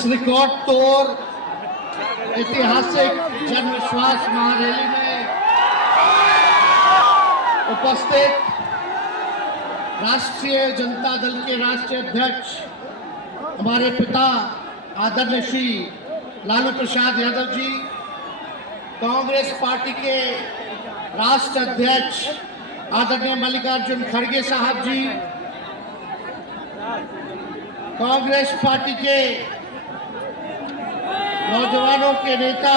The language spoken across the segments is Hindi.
इस रिकॉर्ड तोड़ ऐतिहासिक जन विश्वास महारैली में उपस्थित राष्ट्रीय जनता दल के राष्ट्रीय अध्यक्ष हमारे पिता आदरणीय श्री लालू प्रसाद यादव जी, कांग्रेस पार्टी के राष्ट्र अध्यक्ष आदरणीय मल्लिकार्जुन खड़गे साहब जी, कांग्रेस पार्टी के नौजवानों के नेता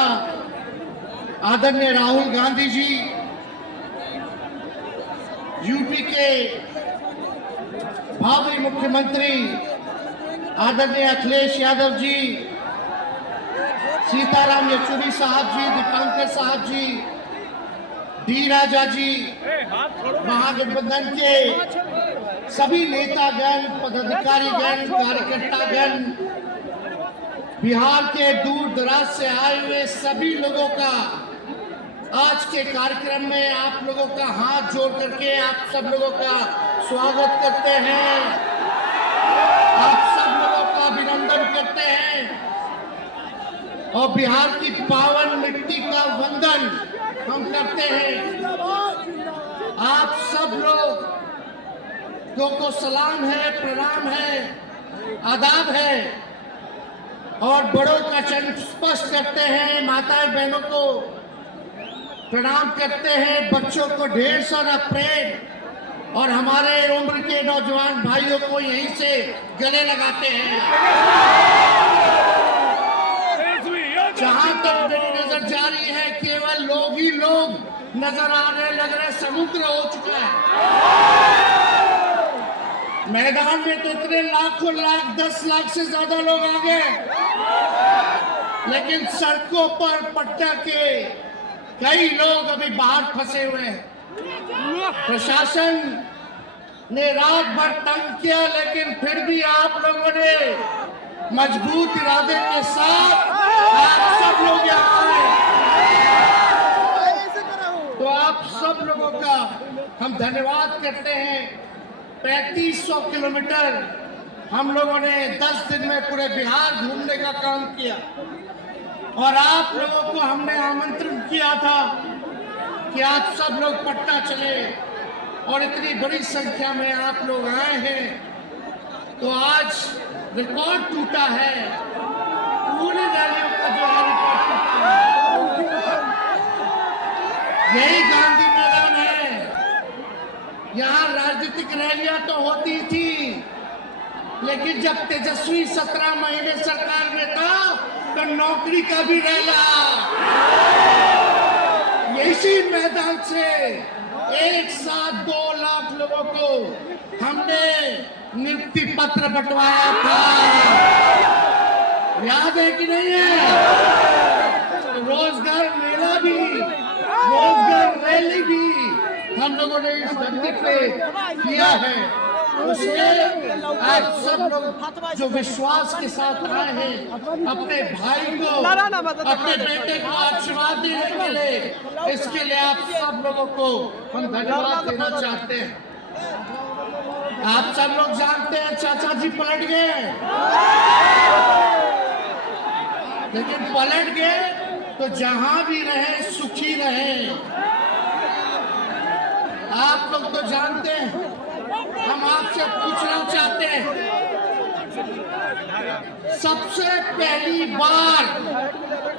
आदरणीय राहुल गांधी जी, यूपी के भावी मुख्यमंत्री आदरणीय अखिलेश यादव जी, सीताराम येचुरी साहब जी, दीपांकर साहब जी, डी राजा जी, महागठबंधन के सभी नेतागण, पदाधिकारीगण, कार्यकर्तागण, बिहार के दूर दराज से आए हुए सभी लोगों का आज के कार्यक्रम में आप लोगों का हाथ जोड़ करके आप सब लोगों का स्वागत करते हैं, आप सब लोगों का अभिनंदन करते हैं और बिहार की पावन मिट्टी का वंदन हम करते हैं। आप सब लोगों को सलाम है, प्रणाम है, आदाब है और बड़ों का चरण स्पर्श करते हैं, माताएं बहनों को प्रणाम करते हैं, बच्चों को ढेर सारा प्रेम और हमारे उम्र के नौजवान भाइयों को यहीं से गले लगाते हैं। जहां तक मेरी नजर जा रही है केवल लोग ही लोग नजर आ रहे, लग रहे समुद्र हो चुका है। मैदान में तो इतने लाखों लाख 10 लाख से ज्यादा लोग आ गए, लेकिन सड़कों पर पट्टा के कई लोग अभी बाहर फंसे हुए हैं। प्रशासन ने रात भर तंग किया, लेकिन फिर भी आप लोगों ने मजबूत इरादे के साथ आप सब लोग यहाँ आए, तो आप सब लोगों का हम धन्यवाद करते हैं। 3500 किलोमीटर हम लोगों ने 10 दिन में पूरे बिहार घूमने का काम किया और आप लोगों को हमने आमंत्रण किया था कि आप सब लोग पटना चले और इतनी बड़ी संख्या में आप लोग आए हैं, तो आज रिकॉर्ड टूटा है। पूरी रैलियों का जो है रिकॉर्ड टूटा है। यही गांधी मैदान है, यहाँ राजनीतिक रैलियां तो होती थी, लेकिन जब तेजस्वी 17 महीने सरकार में था तो नौकरी का भी रैला इसी मैदान से एक साथ 2 लाख लोगों को हमने नियुक्ति पत्र बंटवाया था, याद है कि नहीं है? रोजगार मेला भी, रोजगार रैली भी हम लोगों ने इस धरती पे किया है। उसमें आप सब लोग जो विश्वास के साथ आए हैं, अपने भाई को, अपने बेटे को आशीर्वाद देने के लिए, इसके लिए आप सब लोगों को हम धन्यवाद देना चाहते हैं। आप सब लोग जानते हैं चाचा जी पलट गए, लेकिन पलट गए तो जहां भी रहे सुखी रहे। आप लोग तो जानते हैं, हम आपसे पूछना चाहते हैं, सबसे पहली बार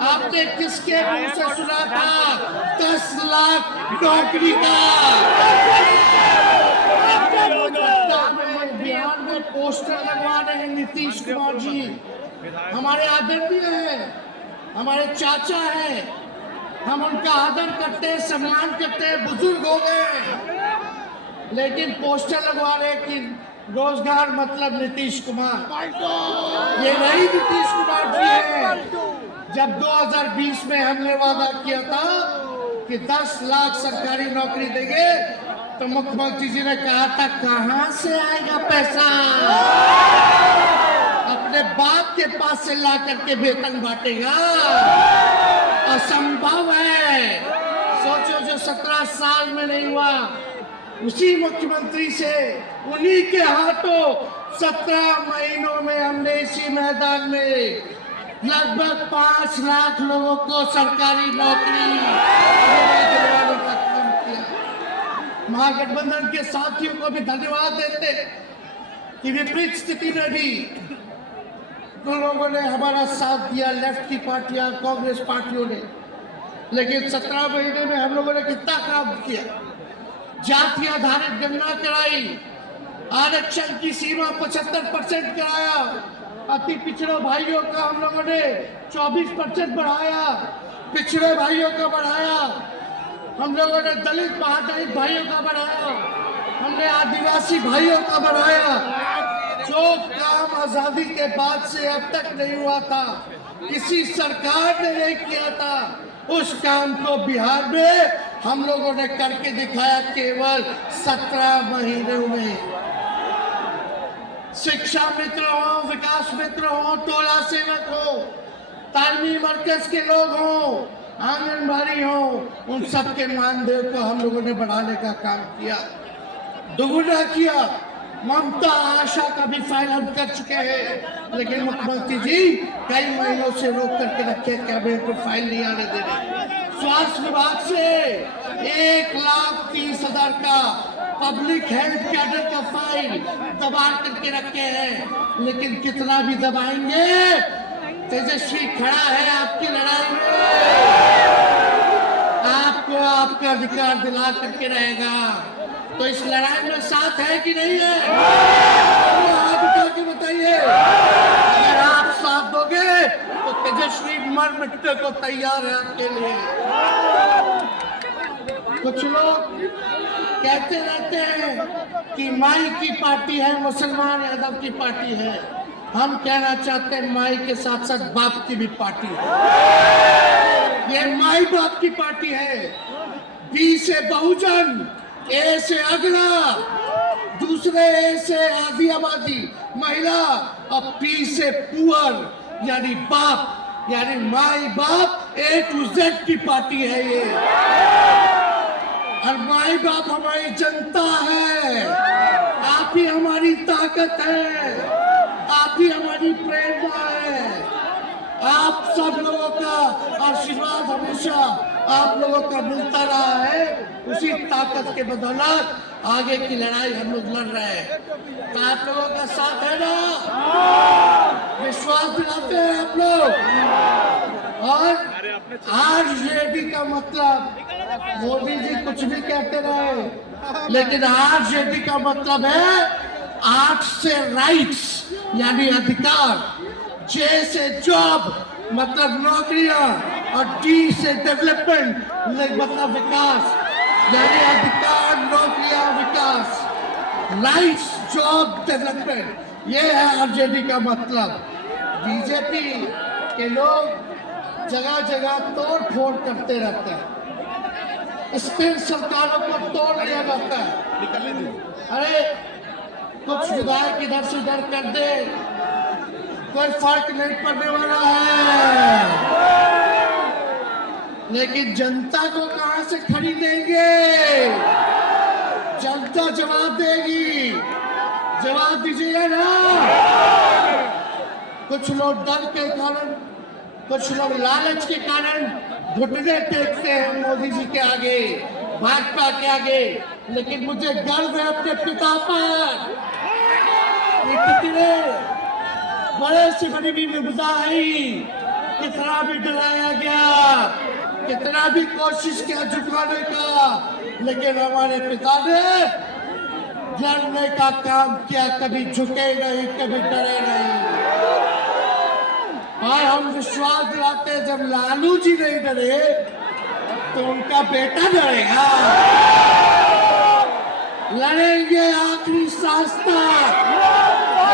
आपने किसके मुंह से सुना था 10 लाख नौकरी का? बिहार में पोस्टर लगवा रहे हैं नीतीश कुमार जी, हमारे आदरणीय हैं, हमारे चाचा हैं, हम उनका आदर करते हैं, सम्मान करते हैं, बुजुर्ग हो गए, लेकिन पोस्टर लगवा रहे कि रोजगार मतलब नीतीश कुमार। ये नहीं नीतीश कुमार जी है। जब 2020 में हमने वादा किया था कि 10 लाख सरकारी नौकरी देंगे, तो मुख्यमंत्री जी ने कहा था कहां से आएगा पैसा, अपने बाप के पास से ला करके वेतन बांटेगा, असंभव है। सोचो जो 17 साल में नहीं हुआ उसी मुख्यमंत्री से उन्हीं के हाथों 17 महीनों में हमने इसी मैदान में लगभग 5 लाख लोगों को सरकारी नौकरी दिलवाने का काम किया। महागठबंधन के साथियों को भी धन्यवाद देते कि विपरीत स्थिति में भी उन लोगों ने हमारा साथ दिया, लेफ्ट की पार्टियां, कांग्रेस पार्टियों ने। लेकिन 17 महीने में हम लोगों ने कितना काम किया। जाति आधारित गणना कराई, आरक्षण की सीमा 75% कराया, अति पिछड़े भाइयों का हम लोगों ने 24% बढ़ाया, पिछड़े भाइयों का बढ़ाया, हम लोगों ने दलित महादलित भाइयों का बढ़ाया, हमने आदिवासी भाइयों का बढ़ाया। जो काम आजादी के बाद से अब तक नहीं हुआ था, किसी सरकार ने नहीं किया था, उस काम को बिहार में हम लोगों ने करके दिखाया केवल 17 महीनों में। शिक्षा मित्र हो, विकास मित्र हो, टोला सेवक हो, तालीमी मरकज के लोग हो, आंगनबाड़ी हो, उन सबके मानदेय को हम लोगों ने बढ़ाने का काम किया, दोगुना किया। ममता आशा का भी फाइल हम कर चुके हैं, लेकिन मुख्यमंत्री जी कई महीनों से रोक करके रखे, कैबिनेट को फाइल नहीं आने दे रहे। स्वास्थ्य विभाग से 1,30,000 का पब्लिक हेल्थ कैडर का फाइल दबा करके रखे हैं, लेकिन कितना भी दबाएंगे, तेजस्वी खड़ा है आपकी लड़ाई में, आपको आपका अधिकार दिला करके रहेगा। तो इस लड़ाई में साथ है कि नहीं है? हाथ उठा के बताइए। अगर आप साथ दोगे तो तेजस्वी मर मिटने को तैयार है आपके लिए। कुछ लोग कहते रहते हैं कि माई की पार्टी है, मुसलमान यादव की पार्टी है। हम कहना चाहते हैं माई के साथ साथ बाप की भी पार्टी है। ये माई बाप की पार्टी है। बी से बहुजन, ए से अगला, दूसरे ए से आधी आबादी महिला, और पी से पुअर यानी बाप, यानी माई बाप A to Z की पार्टी है ये। और माई बाप हमारी जनता है, आप ही हमारी ताकत है, आप ही हमारी प्रेरणा है। आप सब लोगों का आशीर्वाद हमेशा आप लोगों का मिलता रहा है। उसी ताकत के बदौलत आगे की लड़ाई हम लोग लड़ रहे हैं। तो आप लोगों का साथ है ना? विश्वास दिलाते हैं आप लोग। और आरजेडी का मतलब, मोदी जी कुछ भी कहते रहे, लेकिन आरजेडी का मतलब है 8 से राइट्स यानी अधिकार, J से जॉब मतलब नौकरियां, और D से डेवलपमेंट मतलब विकास, यानी अधिकार, नौकरियां, विकास, राइट्स, जॉब, डेवलपमेंट, ये है आरजेडी का मतलब। बीजेपी के लोग जगह जगह तोड़ फोड़ करते रहते हैं, स्थिर सरकारों को तोड़ दिया जाता है। अरे कुछ विधायक इधर से उधर कर दे, कोई फर्क नहीं पड़ने वाला है, लेकिन जनता को कहां से खरीदेंगे? जनता जवाब देगी, जवाब दीजिएगा ना। कुछ लोग डर के कारण, कुछ लोग लालच के कारण घुटने टेकते हैं मोदी जी के आगे, भाजपा के आगे, लेकिन मुझे गर्व है अपने पिता पर। कितने बड़े से बड़ी भी विपदा आई, कितना भी डराया गया, कितना भी कोशिश किया झुकाने का, लेकिन हमारे पिता ने लड़ने का काम किया, कभी झुके नहीं, कभी डरे नहीं। और हम विश्वास दिलाते हैं, जब लालू जी नहीं डरे तो उनका बेटा डरेगा। लड़ेंगे आखिरी सांस तक,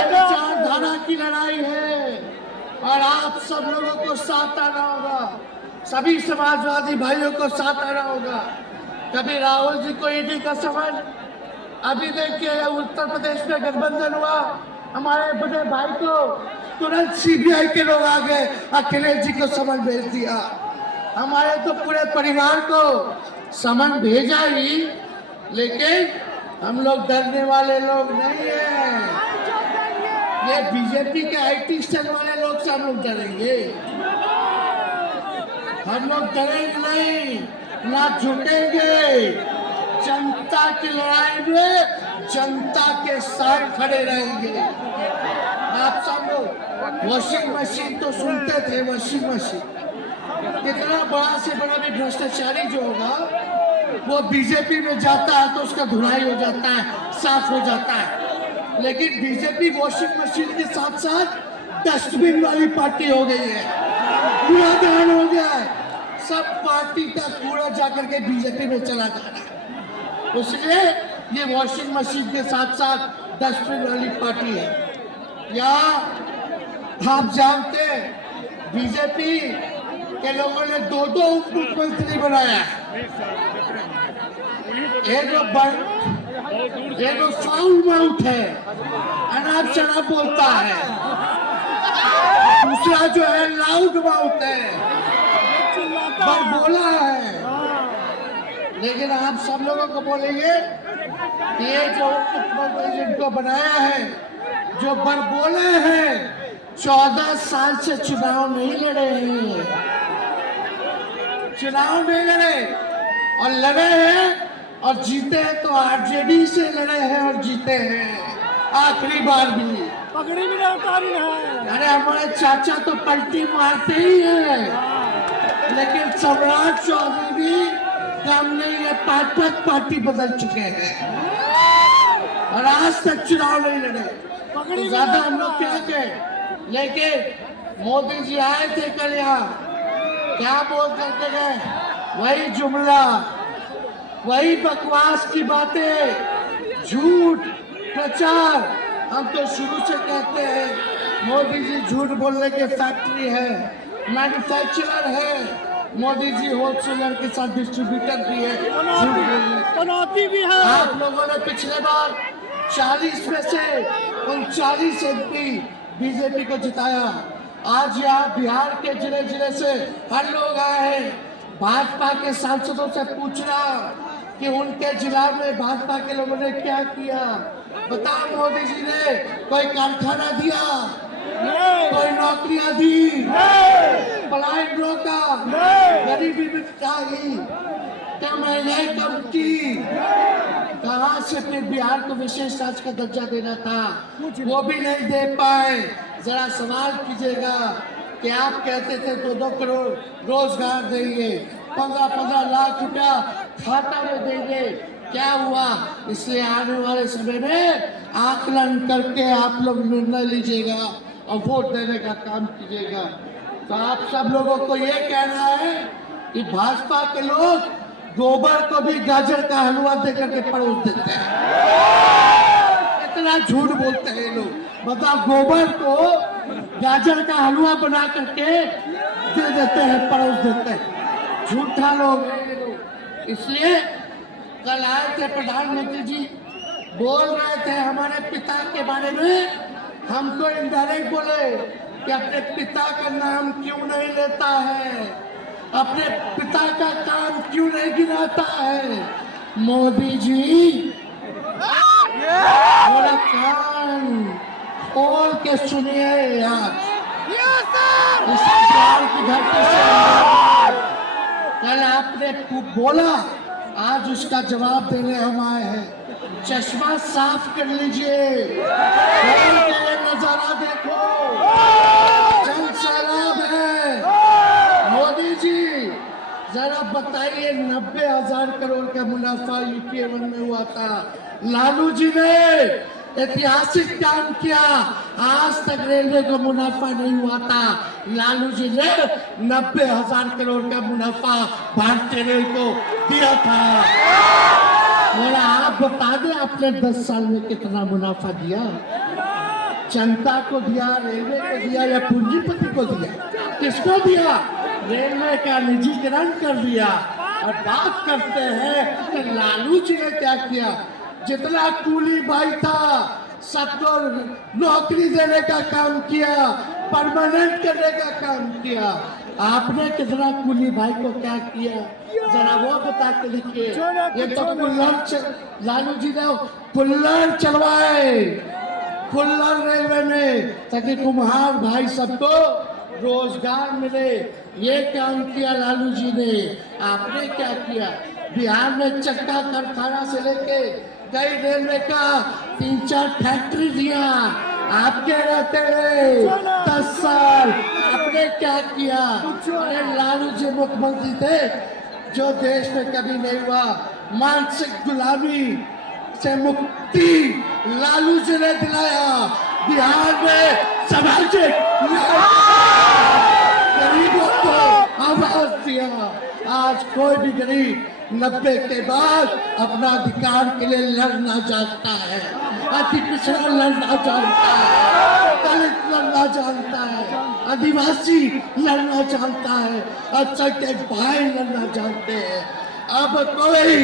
विचारधारा की लड़ाई है, और आप सब लोगों को साथ आना होगा, सभी समाजवादी भाइयों को साथ आना होगा। कभी राहुल जी को ईडी का समन, अभी देखिए उत्तर प्रदेश में गठबंधन हुआ, हमारे बड़े भाई को तुरंत सीबीआई के लोग आ गए, अखिलेश जी को समन भेज दिया। हमारे तो पूरे परिवार को समन भेजा ही, लेकिन हम लोग डरने वाले लोग नहीं है। ये बीजेपी के आईटी सेल वाले लोग से हम लोग डरेंगे? हम लोग डरेंगे नहीं, ना झुकेंगे। जनता की लड़ाई में जनता के साथ खड़े रहेंगे। आप सब लोग वॉशिंग मशीन तो सुनते थे, वॉशिंग मशीन कितना बड़ा से बड़ा भी भ्रष्टाचारी जो होगा वो बीजेपी में जाता है तो उसका धुलाई हो जाता है, साफ हो जाता है। लेकिन बीजेपी वॉशिंग मशीन के साथ साथ डस्टबिन वाली पार्टी हो गई है, कूड़ादान हो गया है। सब पार्टी का कूड़ा जाकर के बीजेपी में चला जा रहा है, इसलिए ये वॉशिंग मशीन के साथ साथ डस्टबिन वाली पार्टी है। या आप जानते हैं बीजेपी के लोगों ने दो उप मुख्यमंत्री बनाया। एक फाउल माउथ है, अनाप शनाप बोलता है, दूसरा जो है लाउड माउथ है, पर बोला है। लेकिन आप सब लोगों को बोलेंगे ये जो मुख्यमंत्री जिनको बनाया है, जो बर बोले हैं, 14 साल से चुनाव नहीं लड़े हैं, चुनाव नहीं लड़े और लड़े हैं और जीते हैं तो आरजेडी से लड़े हैं और जीते हैं आखिरी बार भी। पगड़ी भी नहीं उतारी है। अरे हमारे चाचा तो पलटी मारते ही हैं, लेकिन सम्राट चौधरी भी काम नहीं है, 5 पार्टी बदल चुके हैं और आज तक चुनाव नहीं लड़े। तो ज्यादा हम लोग क्या कहें, लेकिन मोदी जी आए थे कल यहाँ, क्या बोल करके गए? वही जुमला, वही बकवास की बातें, झूठ प्रचार। हम तो शुरू से कहते हैं मोदी जी झूठ बोलने के फैक्ट्री है, मैन्युफैक्चरर है। मोदी जी होलसेलर के साथ डिस्ट्रीब्यूटर भी है, झूठ बोलने भी है। आप लोगों ने पिछले बार 40 में से 39 MP बीजेपी को जिताया। आज यहाँ बिहार के जिले जिले से हर लोग आए हैं भाजपा के सांसदों से पूछना कि उनके जिला में भाजपा के लोगों ने क्या किया। बताओ, मोदी जी ने कोई कारखाना दिया, कोई नौकरियां दी, पलायन रोका, गरीबी मिटाई, क्या महंगाई कम की? कहाँ से फिर बिहार को विशेष राज्य का दर्जा देना था, वो भी नहीं दे पाए। जरा सवाल कीजिएगा कि आप कहते थे 2-2 करोड़ रोजगार देंगे, 15-15 लाख रुपया खाता में देंगे, क्या हुआ? इसलिए आने वाले समय में आकलन करके आप लोग निर्णय लीजिएगा और वोट देने का काम कीजिएगा। तो आप सब लोगों को ये कहना है कि भाजपा के लोग गोबर को भी गाजर का हलवा देकर के परोस देते हैं। इतना झूठ बोलते हैं लोग। बताओ, गोबर को गाजर का हलवा बना करके दे देते हैं, परोस देते हैं। झूठा लोग हैं ये लोग। इसलिए कल आए थे प्रधानमंत्री जी, बोल रहे थे हमारे पिता के बारे में, हमको इनडायरेक्ट बोले कि अपने पिता का नाम क्यों नहीं लेता है, अपने पिता का काम क्यों नहीं गिनाता है। मोदी जी थोड़ा कान खोल के सुनिए। आज इस प्यार की धरती से कल आपने बोला, आज उसका जवाब देने हम आए हैं। चश्मा साफ कर लीजिए, खोल के नजारा देखो, जन सैलाब है। मोदी जी जरा बताइए, 90,000 करोड़ का मुनाफा UPA 1 में हुआ था, लालू जी ने ऐतिहासिक काम किया। आज तक रेलवे को मुनाफा नहीं हुआ था, लालू जी ने 90,000 करोड़ का मुनाफा भारतीय रेल को दिया था। मेरा आप बता दें, आपने 10 साल में कितना मुनाफा दिया? जनता को दिया, रेलवे को दिया या पूंजीपति को दिया? किसको दिया? रेलवे का निजीकरण कर दिया। और बात करते हैं कि लालू जी ने क्या किया। जितना कूली भाई था सबको नौकरी देने का काम किया, परमानेंट करने का काम किया। आपने कितना कुली भाई को क्या किया, जरा वो बता के लिखिए। ये तो लालू जी ने कुल्लर चलवाए, कुल्लर रेलवे में, ताकि कुम्हार भाई सबको रोजगार मिले। ये काम किया लालू जी ने। आपने क्या किया? बिहार में चक्का कारखाना से लेके कई रेलवे का 3-4 फैक्ट्री दिया। आपके रहते हुए 10 साल आपने क्या किया? अरे लालू जी मुख्यमंत्री थे जो देश में कभी नहीं हुआ। मानसिक गुलामी से मुक्ति लालू जी ने दिलाया। बिहार में सामाजिक गरीबों को आवाज दिया। आज कोई भी गरीब 90 के बाद अपना अधिकार के लिए लड़ना जानता है, अति पिछड़ा लड़ना जानता है, दलित लड़ना जानता है, आदिवासी लड़ना जानता है, अच्छा के भाई लड़ना जानते हैं। अब कोई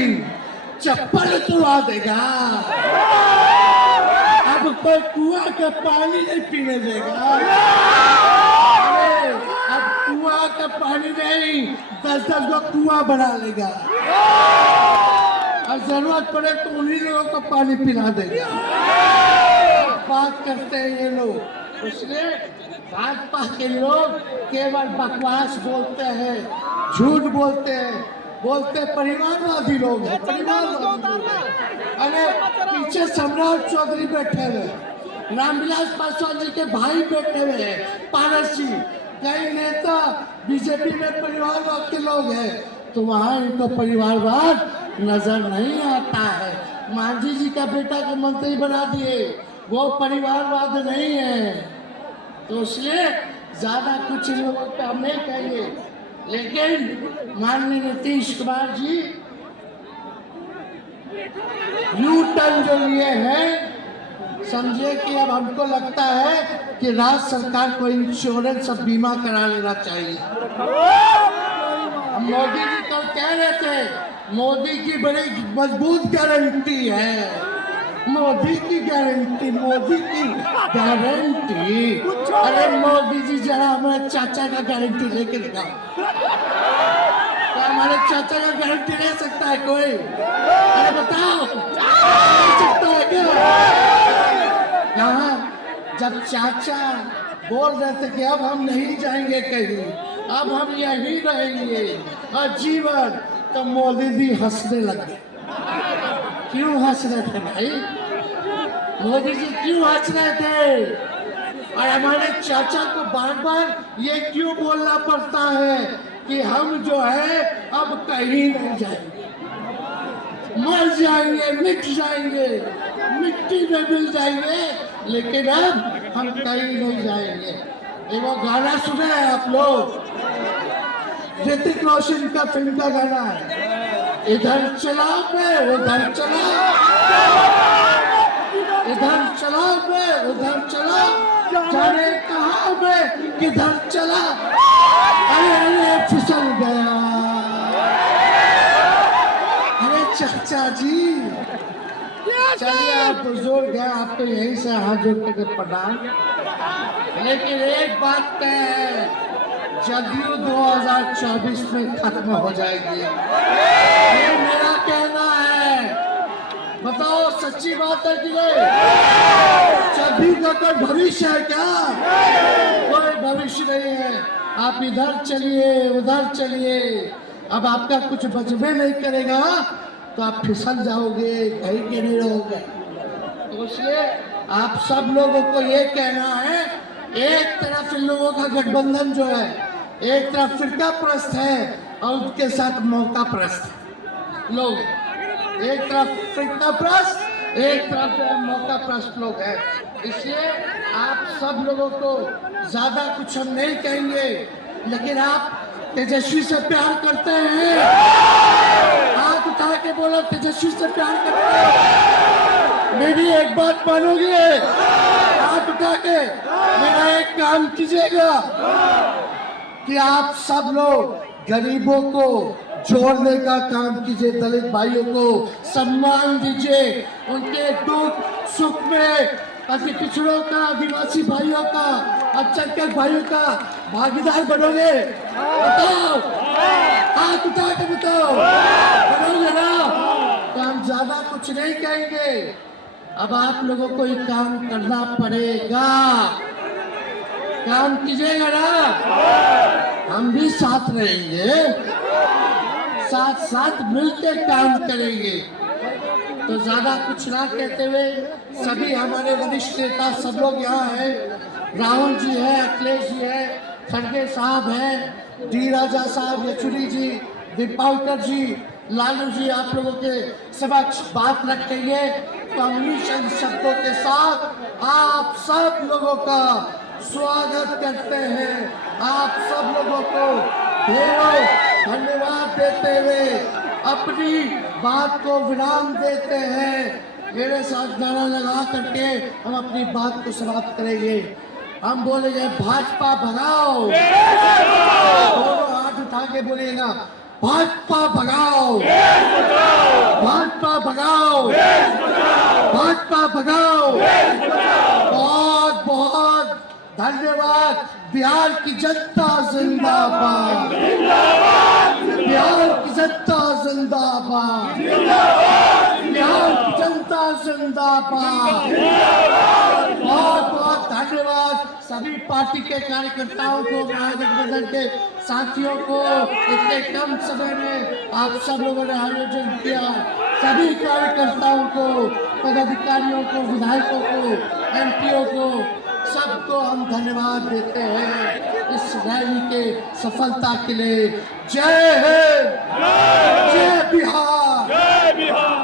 चप्पल तुड़ा देगा, अब कोई कुआं का पानी नहीं पीने देगा। अरे अब कुआं का पानी नहीं, 10-10 को कुआं बना लेगा और जरूरत पड़े तो उन्हीं लोगों को पानी पिला देगा। बात करते हैं ये लोग, इसलिए भाजपा के लोग केवल बकवास बोलते हैं, झूठ बोलते हैं, बोलते परिवारवादी लोग हैं, परिवारवादी लोग हैं। अरे पीछे सम्राट चौधरी बैठे हुए, रामविलास पासवान जी के भाई बैठे हुए हैं, पारस जी, कई नेता बीजेपी में परिवारवाद के लोग हैं, तो वहाँ इनको परिवारवाद नजर नहीं आता है। मांझी जी का बेटा को मंत्री बना दिए, वो परिवारवाद नहीं है। तो इसलिए ज्यादा कुछ लोगों पे हम नहीं कहेंगे, लेकिन माननीय नीतीश कुमार जी यू टर्न जो लिए हैं, समझिए कि अब हमको लगता है कि राज्य सरकार को इंश्योरेंस और बीमा करा लेना चाहिए। मोदी जी कल कह रहे थे मोदी की बड़ी मजबूत गारंटी है, मोदी की गारंटी, मोदी की गारंटी। अरे मोदी जी जरा हमारे चाचा का गारंटी लेके दिखाओ, क्या हमारे चाचा का गारंटी ले सकता है कोई? अरे बताओ, ले सकता है क्या? कहाँ? जब चाचा बोल रहे थे कि अब हम नहीं जाएंगे कहीं, अब हम यहीं रहेंगे और जीवन, तो मोदी जी हंसने लगे। क्यों हंस रहे थे भाई? मोदी जी क्यों हंस रहे थे? और हमारे चाचा को बार बार ये क्यों बोलना पड़ता है कि हम जो है अब कहीं नहीं जाएंगे, मर जाएंगे, मिट जाएंगे, मिट्टी में मिल जाएंगे, लेकिन अब हम कहीं नहीं जाएंगे। वो गाना सुना है आप लोग? ऋतिक रोशन का फिल्म का गाना है, इधर चला मैं उधर चला, इधर चला मैं उधर चला, जाने कहाँ मैं किधर चला, अरे अरे फिसल गया। अरे चाचा जी, चलिए आप बुजुर्ग हैं, आपको यहीं से हाथ जोड़ के प्रणाम। लेकिन एक बात तय है, जदयू 2024 में खत्म हो जाएगी, ये मेरा कहना है। बताओ सच्ची बात है कि नहीं? जदयू का कोई भविष्य है क्या? कोई भविष्य नहीं है। आप इधर चलिए उधर चलिए, अब आपका कुछ बचबे नहीं करेगा तो आप फिसल जाओगे, कहीं के नहीं रहोगे। तो इसलिए आप सब लोगों को ये कहना है, एक तरफ इन लोगों का गठबंधन जो है, एक तरफ फिरका प्रस्त है और उसके साथ मौका प्रस्त लोग, एक तरफ फिरका प्रस्त, एक तरफ मौका प्रस्त लोग हैं। इसलिए आप सब लोगों को ज्यादा कुछ हम नहीं कहेंगे, लेकिन आप तेजस्वी से प्यार करते हैं, हाथ उठा के बोलो तेजस्वी से प्यार करते हैं। मेरी एक बात मानोगे? हाथ उठा के मेरा एक काम कीजिएगा कि आप सब लोग गरीबों को जोड़ने का काम कीजिए, दलित भाइयों को सम्मान दीजिए, उनके दुख सुख में, ताकि पिछड़ों का, आदिवासी भाइयों का अब चलकर भाइयों का भागीदार बनोगे? बताओ, हाथ उठा के बताओ, बनोगे ना? तो हम ज्यादा कुछ नहीं कहेंगे, अब आप लोगों को एक काम करना पड़ेगा। काम कीजिएगा ना, हम भी साथ रहेंगे, साथ साथ मिलकर काम करेंगे। तो ज्यादा कुछ ना कहते हुए सभी हमारे वरिष्ठ नेता सब लोग यहाँ हैं, राहुल जी है, अखिलेश जी है, खड़गे साहब हैं, डी राजा साहब, येचुरी जी, दीपावकर जी, लालू जी आप लोगों के समक्ष बात रखेंगे। तो हम इन्हीं शब्दों के साथ आप सब लोगों का स्वागत करते हैं, आप सब लोगों को ढेरों धन्यवाद देते हुए अपनी बात को विराम देते हैं। मेरे साथ नारा लगा करके हम अपनी बात को समाप्त करेंगे। हम बोलेंगे भाजपा भगाओ, दोनों हाथ उठा के बोलिएगा भाजपा भगाओ, भाजपा भगाओ, भाजपा भगाओ। बहुत बहुत धन्यवाद। बिहार की जनता जिंदाबाद, बिहार की जनता जिंदाबाद, बिहार की जनता जिंदाबाद। बहुत बहुत धन्यवाद सभी पार्टी के कार्यकर्ताओं को, महागठबंधन के साथियों को। इतने कम समय में आप सब लोगों ने आयोजन किया, सभी कार्यकर्ताओं को, पदाधिकारियों को, विधायकों को, एमपीओ को, सबको हम धन्यवाद देते हैं इस रैली के सफलता के लिए। जय हिंद, जय बिहार, जय बिहार।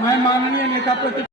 मैं माननीय नेता प्रति